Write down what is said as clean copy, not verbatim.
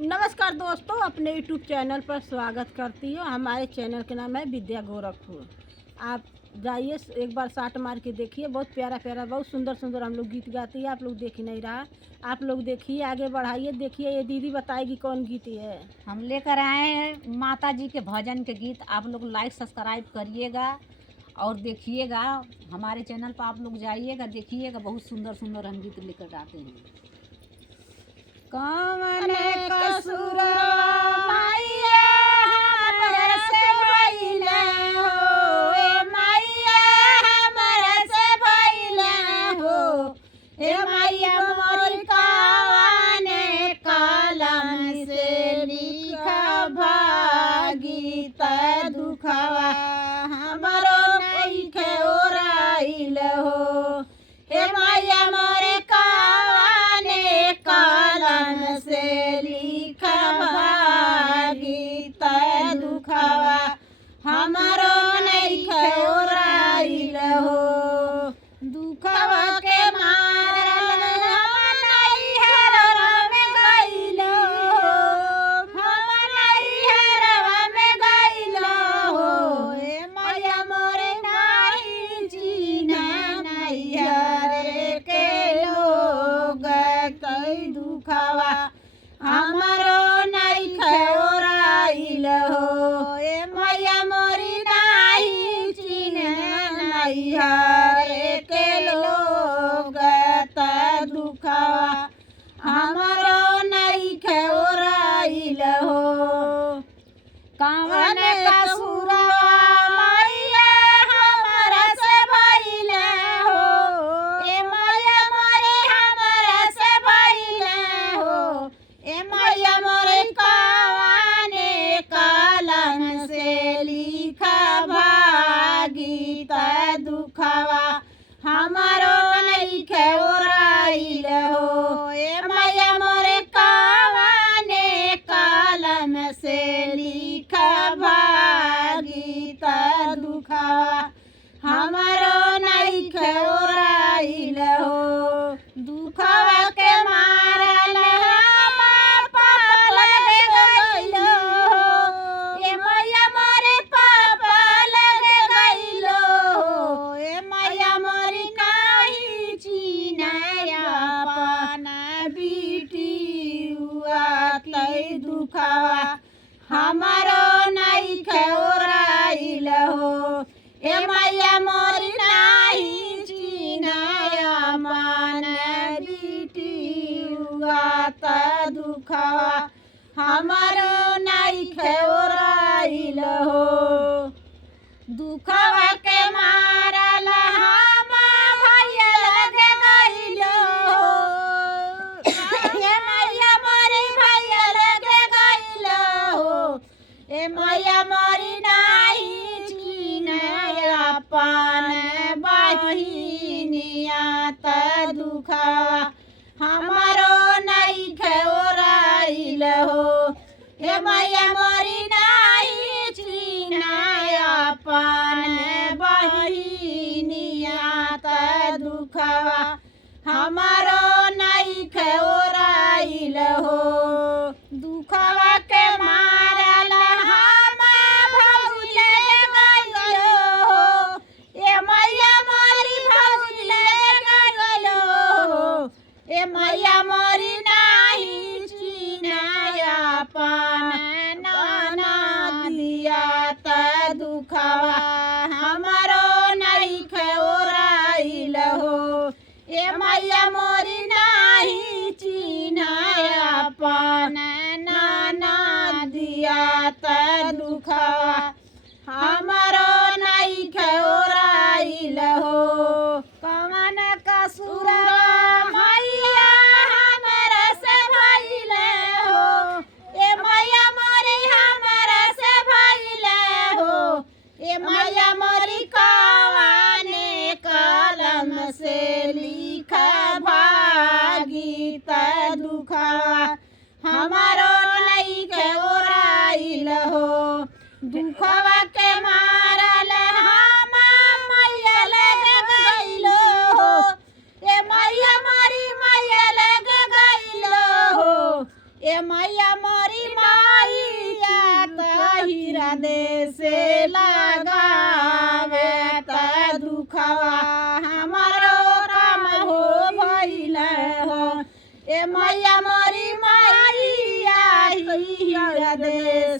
नमस्कार दोस्तों, अपने यूट्यूब चैनल पर स्वागत करती हूँ। हमारे चैनल का नाम है विद्या गोरखपुर। आप जाइए, एक बार साट मार के देखिए। बहुत प्यारा प्यारा, बहुत सुंदर सुंदर हम लोग गीत गाती है। आप लोग देख ही नहीं रहा, आप लोग देखिए, आगे बढ़ाइए। देखिए ये दीदी बताएगी कौन गीत है। हम लेकर आए हैं माता जी के भजन के गीत। आप लोग लाइक सब्सक्राइब करिएगा और देखिएगा। हमारे चैनल पर आप लोग जाइएगा, देखिएगा। बहुत सुंदर सुंदर हम गीत लेकर आते हैं। कौन कसूरवा मैया हमरे से भइले हो, ए मैया हमरे से भइले हो, ए मैया मोर कवने कलम से लिखा गीत दुखवा हमरो नइखे ओराइल हो, ए मैया मोर कवने कलम से लिखवा गीत दुखवा हमरो नइखे ओराइल हो। दुखवा के मारल हम नैहरवा में गइल हो, हम नैहरवा में गइल हो, ए मैया मोर नाही जीना नैहर के लोग कई दुखवा हमरो नइखे ओराइल हो, ए मैया मोरी नाही जीना नैहर के लोग त दुखवा हमरो नइखे ओराइल हो। कौन कसूरवा मैया हमरा से भइले हो, ए मैया मोरे हमरा से भइले हो, ए मैया मोरे कवने कलम से लिखवा गीत दुखवा हमरो नइखे ओराइल हो, ए मैया मोरे कवने कलम से लिखवा गीत दुखवा हमरो नइखे ओराइल हो। दुखवा के मारल हम पाप लगे गइल हो, ए मैया मोरे पाप लगे गइल हो, ए मैया मोरी नाही चिन्हय अपन बिटिया तै दुखवा हमरो नइखे ओराइल हो, ए मैया मोरी नाही चिन्हय अपन बिटिया त दुखवा हमरो नइखे ओराइल हो। दुखवा के मारल हम भैया लगे गइल हो, ए मैया मोरी भैया लगे गइल हो, ए मैया मोरी नाही चिन्हय अपन बहिनिया त दुखवा हमरो नइखे ओराइल हो, ए मैया मोरी नाही चिन्हय अपन बहिनिया त दुखवा हमरो नइखे ओराइल हो। दुखवा के मारल हम भौजी गइल हो, ए मैया मोरी भौजी गइल हो, ए मैया मोरी नाही चिन्हय अपन ननदिया त दुखवा हमरो नइखे ओराइल हो, ए मैया मोरी नाही चिन्हय अपन ननदिया त दुखवा हमरो नइखे ओराइल हो। कौन कसूरवा मैया हमरा से भइले हो, ए मैया मोरी हमरा से भइले हो, ए मैया मोरी कवने कलम से लिखवा गीत दुखवा हमरो नइखे ओराइल हो। दुखवा के मारल हम मैया लगे गइल हो, ए मैया मोरी मैया लगे गइल हो, ए मैया मोरी माइया तहिरा दे से लगावे त दुखवा हमारो काम हो भइल हो ए मैया मोरी माइया तहिरा दे